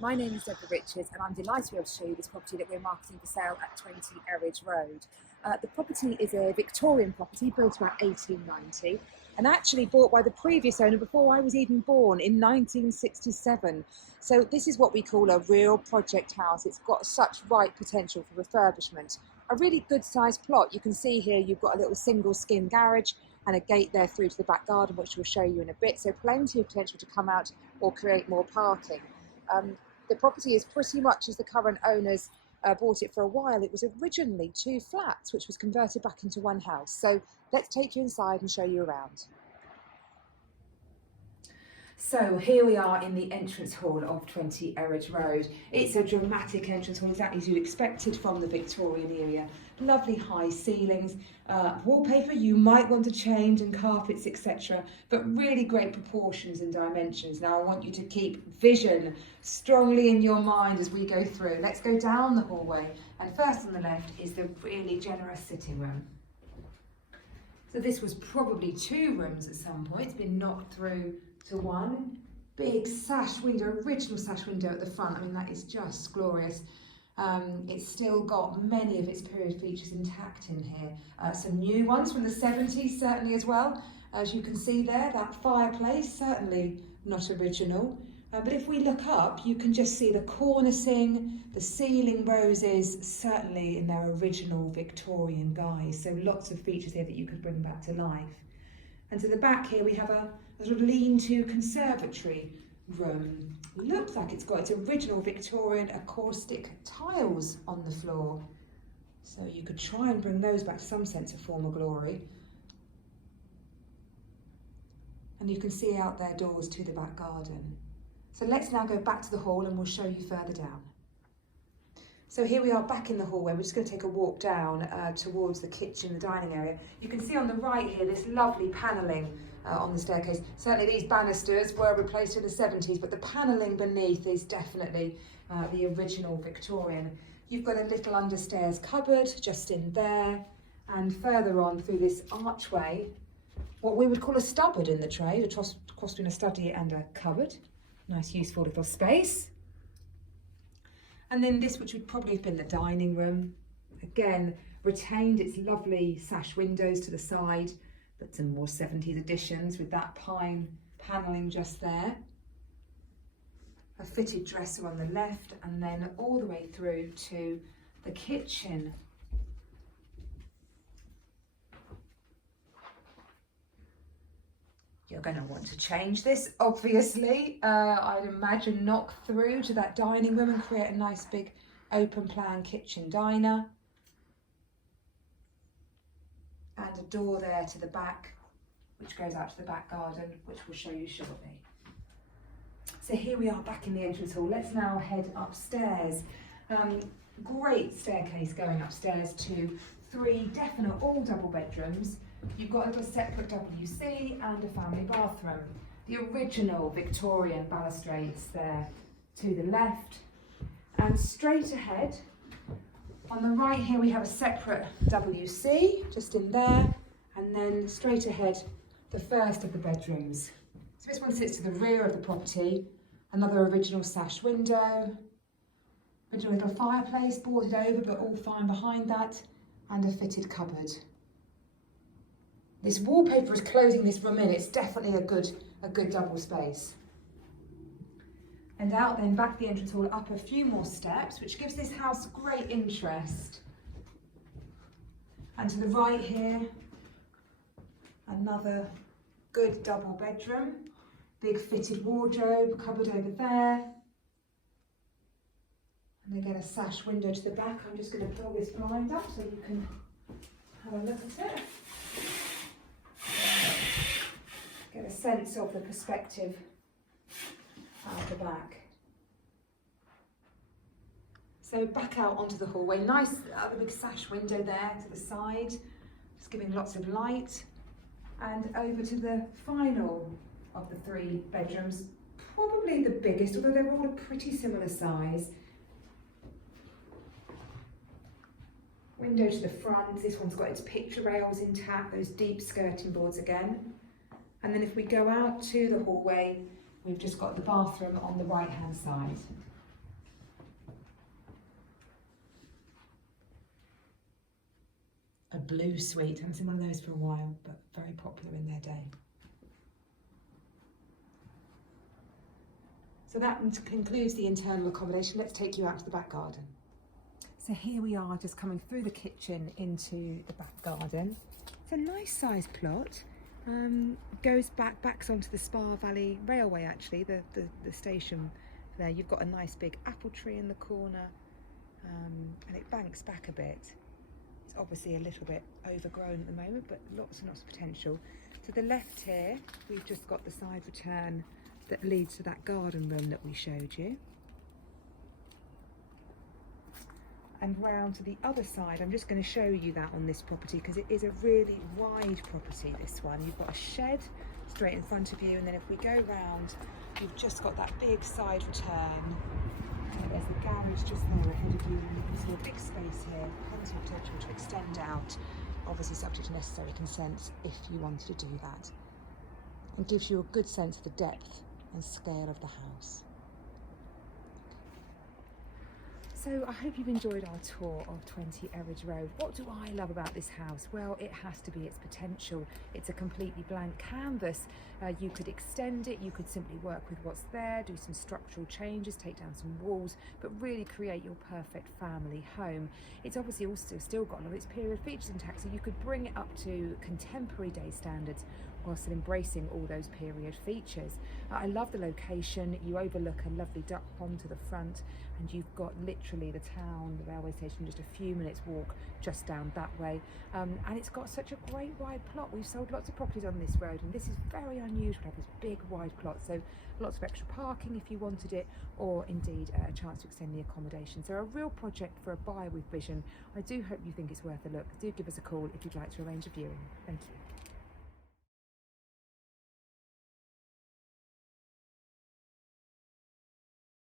My name is Deborah Richards and I'm delighted to be able to show you this property that we're marketing for sale at 20 Eridge Road. The property is a Victorian property built about 1890 and actually bought by the previous owner before I was even born in 1967. So this is what we call a real project house. It's got such right potential for refurbishment. A really good sized plot. You can see here you've got a little single skin garage and a gate there through to the back garden, which we'll show you in a bit. So plenty of potential to come out or create more parking. The property is pretty much as the current owners bought it for a while. It was originally 2 flats, which was converted back into 1 house. So let's take you inside and show you around. So here we are in the entrance hall of 20 Eridge Road. It's a dramatic entrance hall, exactly as you'd expected from the Victorian era. Lovely high ceilings, wallpaper you might want to change and carpets, etc. But really great proportions and dimensions. Now I want you to keep vision strongly in your mind as we go through. Let's go down the hallway, and first on the left is the really generous sitting room. So this was probably 2 rooms at some point. It's been knocked through to 1. Big sash window, original sash window at the front. I mean, that is just glorious. It's still got many of its period features intact in here. Some new ones from the 70s certainly as well. As you can see there, that fireplace, certainly not original. But if we look up, you can just see the cornicing, the ceiling roses, certainly in their original Victorian guise. So lots of features here that you could bring back to life. And to the back here, we have a sort of lean-to conservatory room. Looks like it's got its original Victorian acoustic tiles on the floor. So you could try and bring those back to some sense of former glory. And you can see out their doors to the back garden. So let's now go back to the hall and we'll show you further down. So here we are back in the hallway. We're just going to take a walk down towards the kitchen, the dining area. You can see on the right here this lovely panelling on the staircase. Certainly these banisters were replaced in the 70s, but the panelling beneath is definitely the original Victorian. You've got a little understairs cupboard just in there, and further on through this archway, what we would call a stubbard in the trade, a cross between a study and a cupboard. Nice useful little space. And then this, which would probably have been the dining room, again retained its lovely sash windows to the side, but some more 70s additions with that pine panelling just there. A fitted dresser on the left, and then all the way through to the kitchen. You're going to want to change this, obviously. I'd imagine knock through to that dining room and create a nice big open plan kitchen diner. And a door there to the back, which goes out to the back garden, which we'll show you shortly. So here we are back in the entrance hall. Let's now head upstairs. Great staircase going upstairs to 3 definite all double bedrooms. You've got a little separate WC and a family bathroom. The original Victorian balustrades there to the left. And straight ahead, on the right here, we have a separate WC just in there. And then straight ahead, the first of the bedrooms. So this one sits to the rear of the property. Another original sash window. Original little fireplace, boarded over, but all fine behind that. And a fitted cupboard. This wallpaper is closing this room in. It's definitely a good double space. And out then, back the entrance hall, up a few more steps, which gives this house great interest. And to the right here, another good double bedroom. Big fitted wardrobe, cupboard over there. And again, a sash window to the back. I'm just going to pull this blind up so you can have a look at it. Get a sense of the perspective out the back. So back out onto the hallway, nice other big sash window there to the side, just giving lots of light. And over to the final of the 3 bedrooms, probably the biggest, although they're all a pretty similar size. Window to the front, this one's got its picture rails intact, those deep skirting boards again. And then if we go out to the hallway, we've just got the bathroom on the right hand side. a blue suite. I haven't seen one of those for a while, but very popular in their day. So that concludes the internal accommodation. Let's take you out to the back garden. So here we are, just coming through the kitchen into the back garden. It's a nice sized plot. Goes backs onto the Spa Valley Railway, actually, the station there. You've got a nice big apple tree in the corner, and it banks back a bit. It's obviously a little bit overgrown at the moment, but lots and lots of potential. To the left here, we've just got the side return that leads to that garden room that we showed you. And round to the other side, I'm just going to show you that on this property because it is a really wide property, this one. You've got a shed straight in front of you, and then if we go round, you've just got that big side return. There's the garage just there ahead of you, and you can see a big space here, plenty of potential to extend out, obviously subject to necessary consents if you wanted to do that. And gives you a good sense of the depth and scale of the house. So I hope you've enjoyed our tour of 20 Eridge Road. What do I love about this house? Well, it has to be its potential. It's a completely blank canvas. You could extend it, you could simply work with what's there, do some structural changes, take down some walls, but really create your perfect family home. It's obviously also still got a lot of its period features intact, so you could bring it up to contemporary day standards while still embracing all those period features. I love the location. You overlook a lovely duck pond to the front, and you've got literally the town, the railway station, just a few minutes walk just down that way. And it's got such a great wide plot. We've sold lots of properties on this road, and this is very unusual to have this big wide plot. So lots of extra parking if you wanted it, or indeed a chance to extend the accommodation. So a real project for a buyer with vision. I do hope you think it's worth a look. Do give us a call if you'd like to arrange a viewing. Thank you.